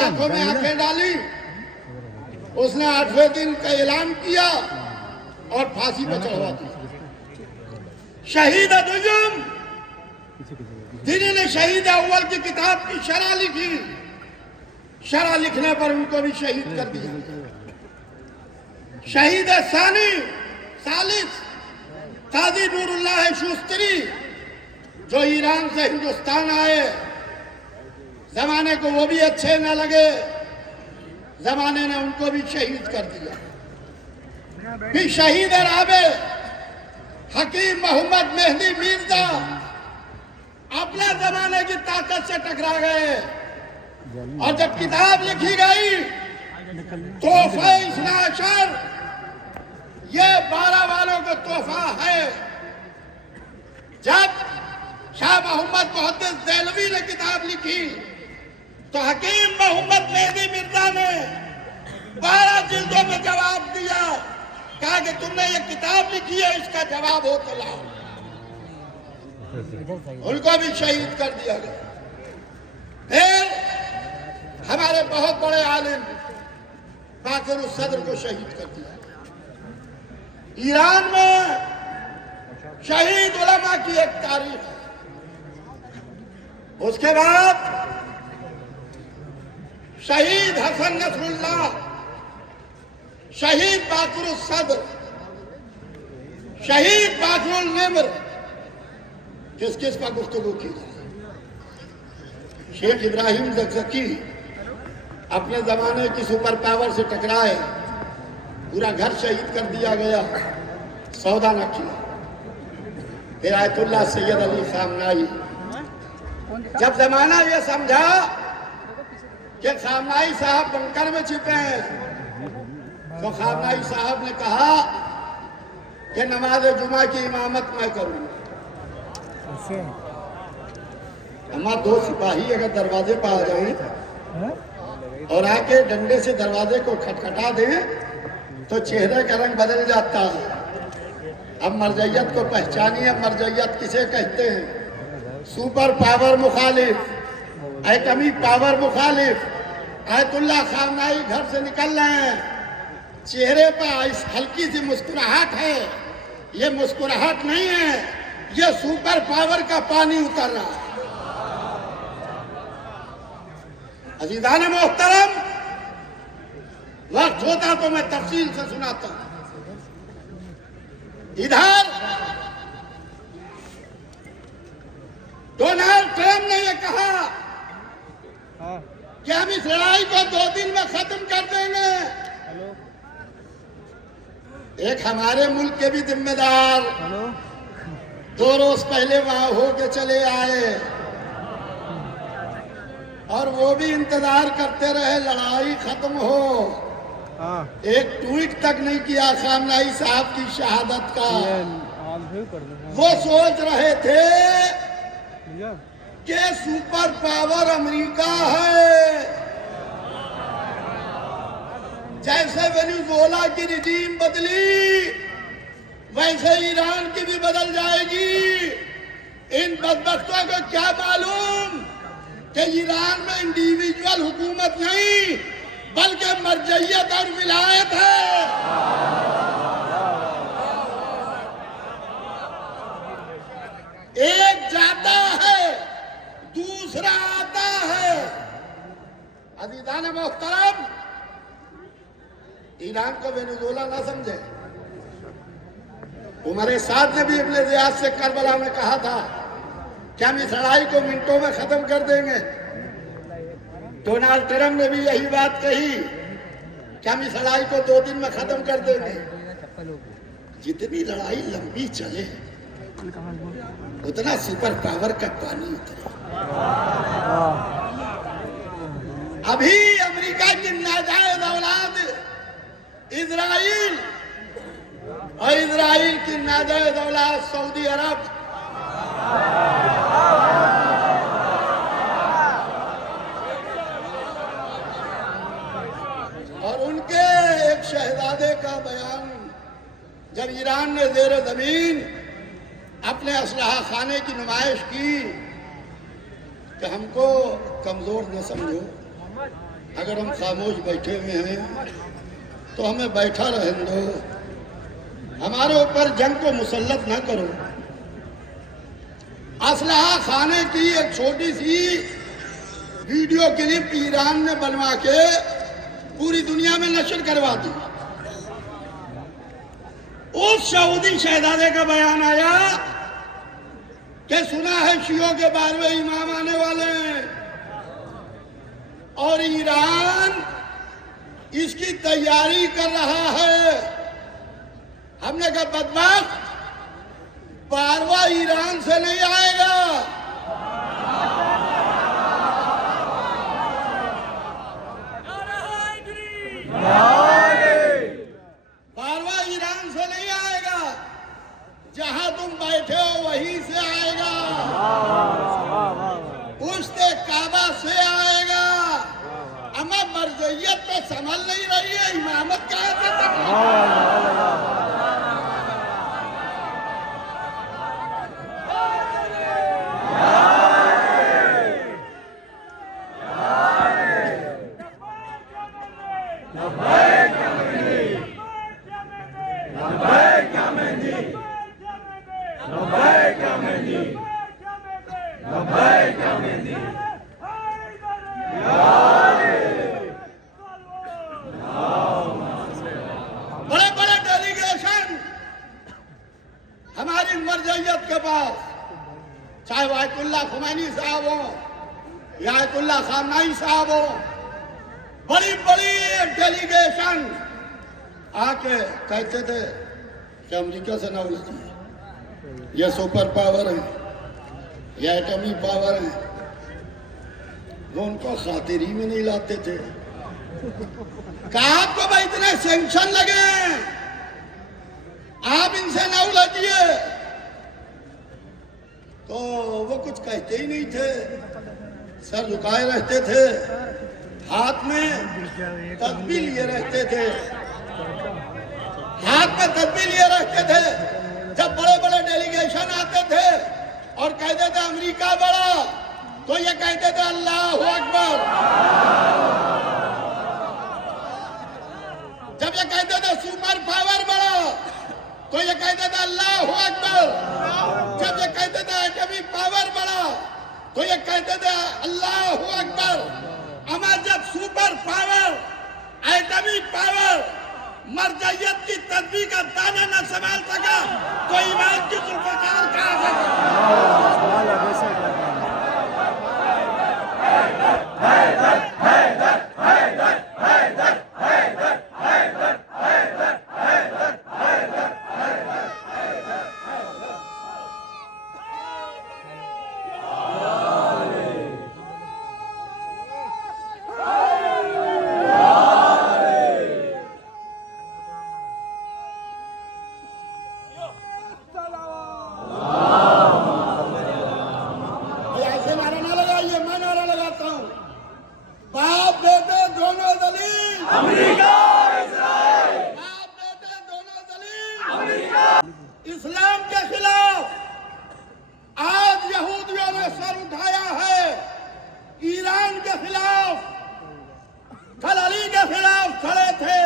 आंखों में आंखें डाली, उसने 8वें दिन का ऐलान किया और फांसी पर चढ़वा दी। शहीद दुय्यम जिन्होंने शहीद अव्वल की किताब की शरह लिखी, शरह लिखने पर उनको भी शहीद कर दिया। शहीद सानी सालिस काजी नूरुल्लाह शूस्तरी जो ईरान से हिंदुस्तान आए, जमाने को वो भी अच्छे न लगे, जमाने ने उनको भी शहीद कर दिया। फिर शहीद राबे हकीम मोहम्मद मेहदी मिर्जा अपने जमाने की ताकत से टकरा गए और जब किताब लिखी गई तोहफा इस्ना अशर, ये 12 वालों को तोहफा है। जब शाह मोहम्मद मुहद्दिस देहलवी ने किताब लिखी तो हकीम मोहम्मद मेहदी मिर्जा ने 12 जिल्दों में जवाब दिया, कहा कि तुमने ये किताब लिखी है, इसका जवाब हो तो लाओ। उनको भी शहीद कर दिया गया। फिर हमारे बहुत बड़े आलिम बाक़िर सदर को शहीद कर दिया। ईरान में शहीद उलमा की एक तारीख है। उसके बाद शहीद हसन नसरुल्लाह, शहीद बाक़िर सदर, शहीद बाक़िर निम्र, किस किस पर गुफ्तगू की जाए। शेख इब्राहिम ज़कज़की अपने जमाने की सुपर पावर से टकराए, पूरा घर शहीद कर दिया गया, सौदा न किया। फिर आयतुल्लाह सैयद अली खामनाई, जब जमाना ये समझा कि खामनाई साहब बंकर में छिपे हैं, तो खामनाई साहब ने कहा कि नमाज जुमा की इमामत मैं करूंगा। हमारे 2 सिपाही अगर दरवाजे पर आ जाएं और आके डंडे से दरवाजे को खटखटा दें तो चेहरे का रंग बदल जाता है। अब मरजैयत को पहचानिए, मरजैयत किसे कहते हैं? सुपर पावर मुखालिफ, एटमी पावर मुखालिफ। आयतुल्लाह खामनाई घर से निकल रहे हैं, चेहरे पर इस हल्की सी मुस्कुराहट है। ये मुस्कुराहट नहीं है, ये सुपर पावर का पानी उतर रहा है। अजीज़ान मोहतरम, वक्त होता तो मैं तफसील से सुनाता हूं। इधर डोनाल्ड ट्रंप ने यह कहा कि हम इस लड़ाई को 2 दिन में खत्म कर देंगे। एक हमारे मुल्क के भी जिम्मेदार 2 रोज पहले वहां होके चले आए और वो भी इंतजार करते रहे लड़ाई खत्म हो। एक ट्वीट तक नहीं किया खामनाई साहब की शहादत का। वो सोच रहे थे कि सुपर पावर अमेरिका है, जैसे वेनेजुएला की रिजीम बदली वैसे ईरान की भी बदल जाएगी। इन बदबख्तों को क्या मालूम कि ईरान में इंडिविजुअल हुकूमत नहीं बल्कि मरजैयत और विलायत है। एक जाता है, दूसरा आता है। अज़ीज़ान मोहतरम, ईरान को वेनेजुएला ना समझे। उमर साद ने भी इब्ने ज़ियाद से करबला में कहा था कि हम इस लड़ाई को मिनटों में खत्म कर देंगे। डोनाल्ड ट्रंप ने भी यही बात कही कि हम इस लड़ाई को 2 दिन में खत्म कर देंगे। जितनी लड़ाई लंबी चले उतना सुपर पावर का पानी उतरे। अभी अमेरिका की नाजायज औलाद इजराइल और इजराइल की नाजायज औलाद सऊदी अरब और उनके एक शहजादे का बयान, जब ईरान ने ज़ेर ज़मीन अपने असलहा खाने की नुमाइश की कि हमको कमज़ोर न समझो, अगर हम खामोश बैठे हुए हैं तो हमें बैठा रहने दो, हमारे ऊपर जंग को मुसल्लत ना करो। असलहा खाने की एक छोटी सी वीडियो क्लिप ईरान ने बनवा के पूरी दुनिया में नशर करवा दी। उस सऊदी शहजादे का बयान आया कि सुना है शियों के 12वें इमाम आने वाले हैं और ईरान इसकी तैयारी कर रहा है। हमने कहा बदबख्त, 12वां ईरान से नहीं आएगा, ईरान से नहीं आएगा, जहां तुम बैठे हो वहीं से आएगा, पुश्ते काबा से आएगा। अमा मर्जियत तो संभल नहीं रही है, इमामत कहां से संभल? बड़े बड़े डेलीगेशन हमारी मर्जियत के पास, चाहे वो आयतुल्लाह खुमैनी साहब हो या आयतुल्लाह खामनाई साहब हो, बड़ी बड़ी डेलीगेशन आके कहते थे कि अमेरिका से ना उलझिए, ये सुपर पावर है, ये एटमी पावर है। वो उनको खातिरी में नहीं लाते थे। कहा आपको भाई इतने सैंक्शन लगे, आप इनसे ना उलझिए, तो वो कुछ कहते ही नहीं थे, सर झुकाए रहते थे, हाथ में तस्बीह लिए रहते थे, हाथ में तस्बीह लिए रहते थे। जब बड़े बड़े डेलीगेशन आते थे और कहते थे अमेरिका बड़ा, तो ये कहते थे अल्लाह अकबर। जब ये कहते थे सुपर पावर बड़ा, तो ये कहते थे अल्लाह अकबर। जब ये कहते थे एटमी पावर बड़ा, तो ये कहते थे अल्लाह अकबर। अमा जब सुपर पावर, एटमी पावर, मर्जियत की तस्बीह का दाना न संभाल सका, तो ईमान की जुल्फ़कार कहां से? इस्लाम के खिलाफ आज यहूदियों ने सर उठाया है, ईरान के खिलाफ, कल अली के खिलाफ खड़े थे,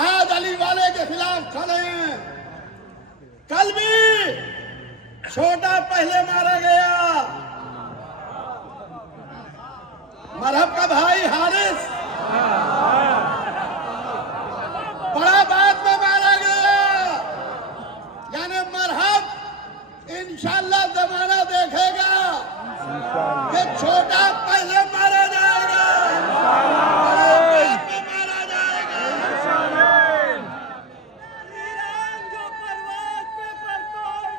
आज अली वाले के खिलाफ खड़े हैं। कल भी छोटा पहले मारा गया, मरहब का भाई हारिस बड़ा बाद में मारा गया। यानी मरहब इंशाअल्लाह जमाना देखेगा कि छोटा पहले मारा जाएगा, बड़ा बाद में मारा जाएगा। ईरान जो परवाज़ पे परतोड़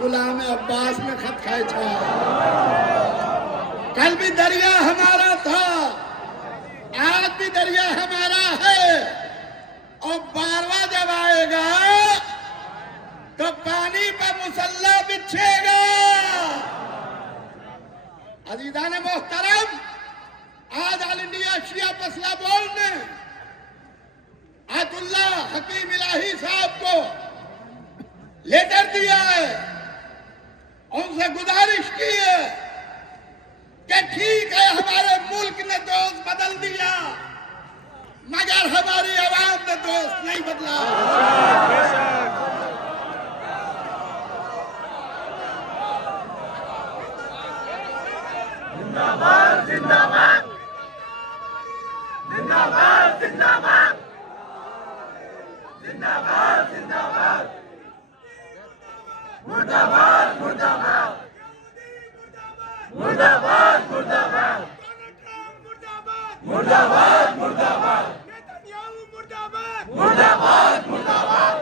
गुलाम अब्बास में खत खींचा। कल भी दरिया हमारा था, आज भी दरिया हमारा है, और 12वां जब आएगा तो पानी पर मुसल्ला बिछेगा। अजीज़ान मोहतरम, आज ऑल इंडिया शिया मसला बोर्ड ने आयतुल्लाह हकीम इलाही साहब को लेटर दिया है, उनसे गुजारिश की है जिंदाबाद जिंदाबाद जिंदाबाद जिंदाबाद जिंदाबाद जिंदाबाद मुर्दाबाद मुर्दाबाद मुर्दाबाद मुर्दाबाद मुर्दाबाद मुर्दाबाद मुर्दाबाद मुर्दाबाद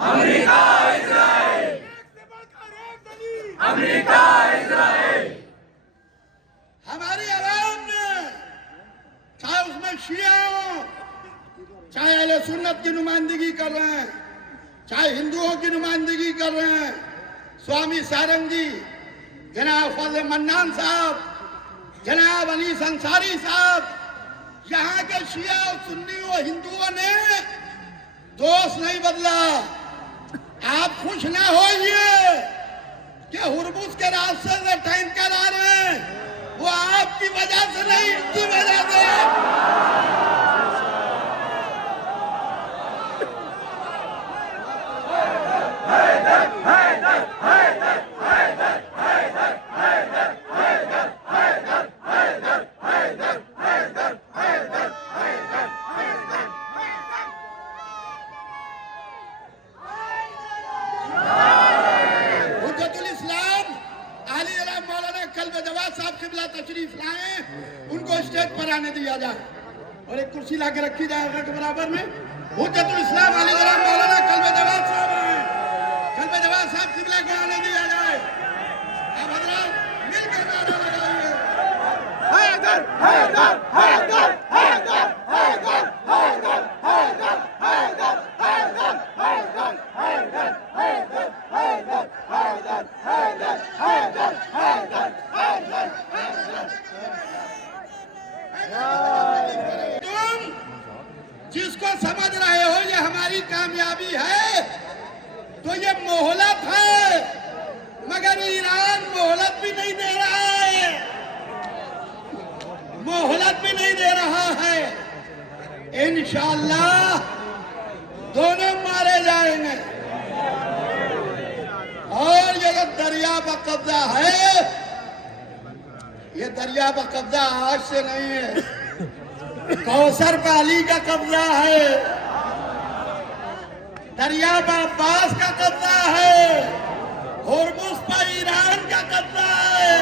अमेरिका इजराइल अमेरिका इजराइल। हमारी आवाम ने चाहे उसमें शिया हो, चाहे अहले सुन्नत की नुमाइंदगी कर रहे हैं, चाहे हिंदुओं की नुमाइंदगी कर रहे हैं, स्वामी सारंग जी, जनाब फजल मन्नान साहब, जनाब अनीस अंसारी साहब, यहाँ के शिया और सुन्नी और हिंदुओं ने दोस्त नहीं बदला। आप खुश ना होइए कि हुरमुज के रास्ते से टैंकर आ रहे हैं, वो आपकी वजह से नहीं, इनकी वजह से। तशरीफ लाए, उनको स्टेज पर आने दिया जाए और एक कुर्सी लाके रखी जाए के बराबर में। हुज्जतुल इस्लाम अली जनाब मौलाना कल्बे जवाद साहब हैं, कल्बे जवाद साहब किबला को आने दिया जाए। अब हजरात मिलकर नारा लगाइए, हैदर हैदर हैदर हैदर हैदर हैदर हैदर हैदर हैदर हैदर हैदर हैदर हैदर हैदर हैदर हैदर हैदर तुम जिसको समझ रहे हो ये हमारी कामयाबी है, तो ये मोहलत है, मगर ईरान मोहलत भी नहीं दे रहा है, मोहलत भी नहीं दे रहा है। इंशाअल्लाह दोनों मारे जाएंगे। और ये जो दरिया पर कब्जा है, ये दरिया पर कब्जा आज से नहीं है, कौसर पर अली का कब्जा है, दरिया पर अब्बास का कब्जा है, हुरमुज पर ईरान का कब्जा है।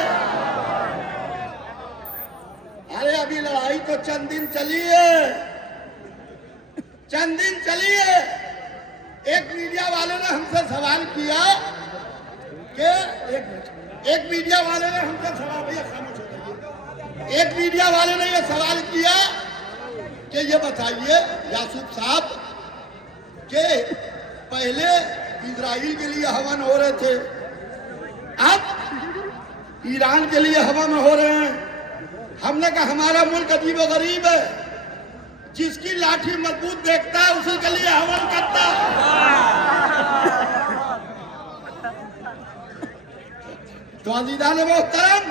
अरे अभी लड़ाई तो चंद दिन चली है, चंद दिन चली है। एक मीडिया वाले ने हमसे सवाल किया कि एक मीडिया वाले ने हमसे सवाल, भैया खामोश हो जाइए, एक मीडिया वाले ने यह सवाल किया कि ये बताइए यासूफ साहब कि पहले इजराइल के लिए हवन हो रहे थे, अब ईरान के लिए हवन हो रहे हैं। हमने कहा हमारा मुल्क अजीब व गरीब है, जिसकी लाठी मजबूत देखता है उसी के लिए हवन करता है। तो अजीज़ान मोहतरम,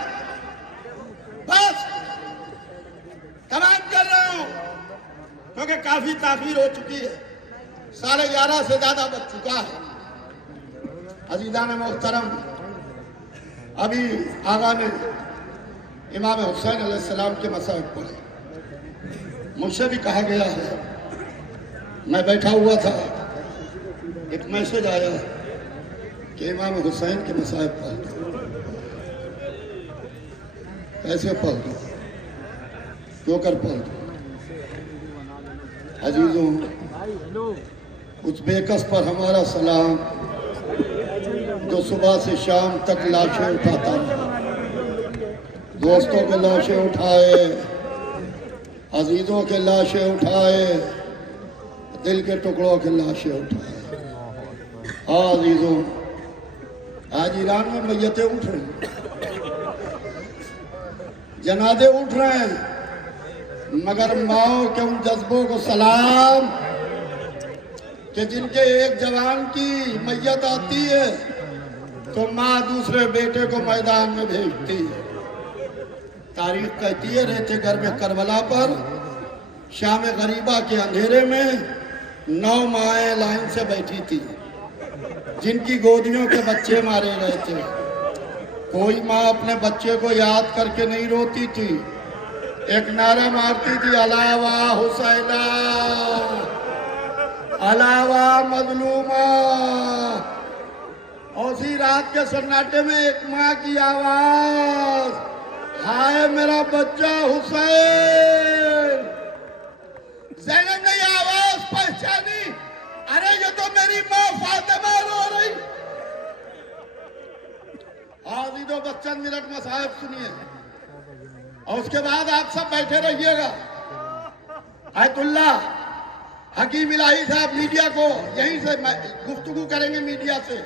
बस तमाम कर रहा हूं क्योंकि काफी ताखीर हो चुकी है, 11:30 से ज्यादा बज चुका है। अजीज़ान मोहतरम, अभी आगा ने इमाम हुसैन अलैहिस्सलाम के मसाइब पढ़े, मुझसे भी कहा गया है, मैं बैठा हुआ था, एक मैसेज आया कि इमाम हुसैन के मसाइब पढ़ दो। कैसे पढ़ दो, क्यों कर पढ़ दो? अजीजों, उस बेकस पर हमारा सलाम जो सुबह से शाम तक लाशें उठाता रहा, दोस्तों के लाशें उठाए, अजीजों के लाशें उठाए, दिल के टुकड़ों के लाशें उठाए। हाँ अजीजों, आज ईरान में मैयतें उठ रही, जनाजे उठ रहे हैं, मगर माओ के उन जज्बों को सलाम कि जिनके एक जवान की मैयत आती है तो माँ दूसरे बेटे को मैदान में भेजती है। तारीख कहती है रहते घर में करबला पर शाम गरीबा के अंधेरे में 9 माएँ लाइन से बैठी थी, जिनकी गोदियों के बच्चे मारे गए थे। कोई माँ अपने बच्चे को याद करके नहीं रोती थी, एक नारा मारती थी, अलावा हुसैना, अलावा मजलूमा। और उसी रात के सन्नाटे में एक माँ की आवाज, हाय मेरा बच्चा हुसैन। ज़ैनब ने आवाज पहचानी, अरे ये तो मेरी माँ फातिमा रो रही। आज़ीज़ो बच्चन मिनट मसाइब सुनिए और उसके बाद आप सब बैठे रहिएगा। आयतुल्ला हकीम इलाही साहब मीडिया को यहीं से गुफ्तगू करेंगे मीडिया से।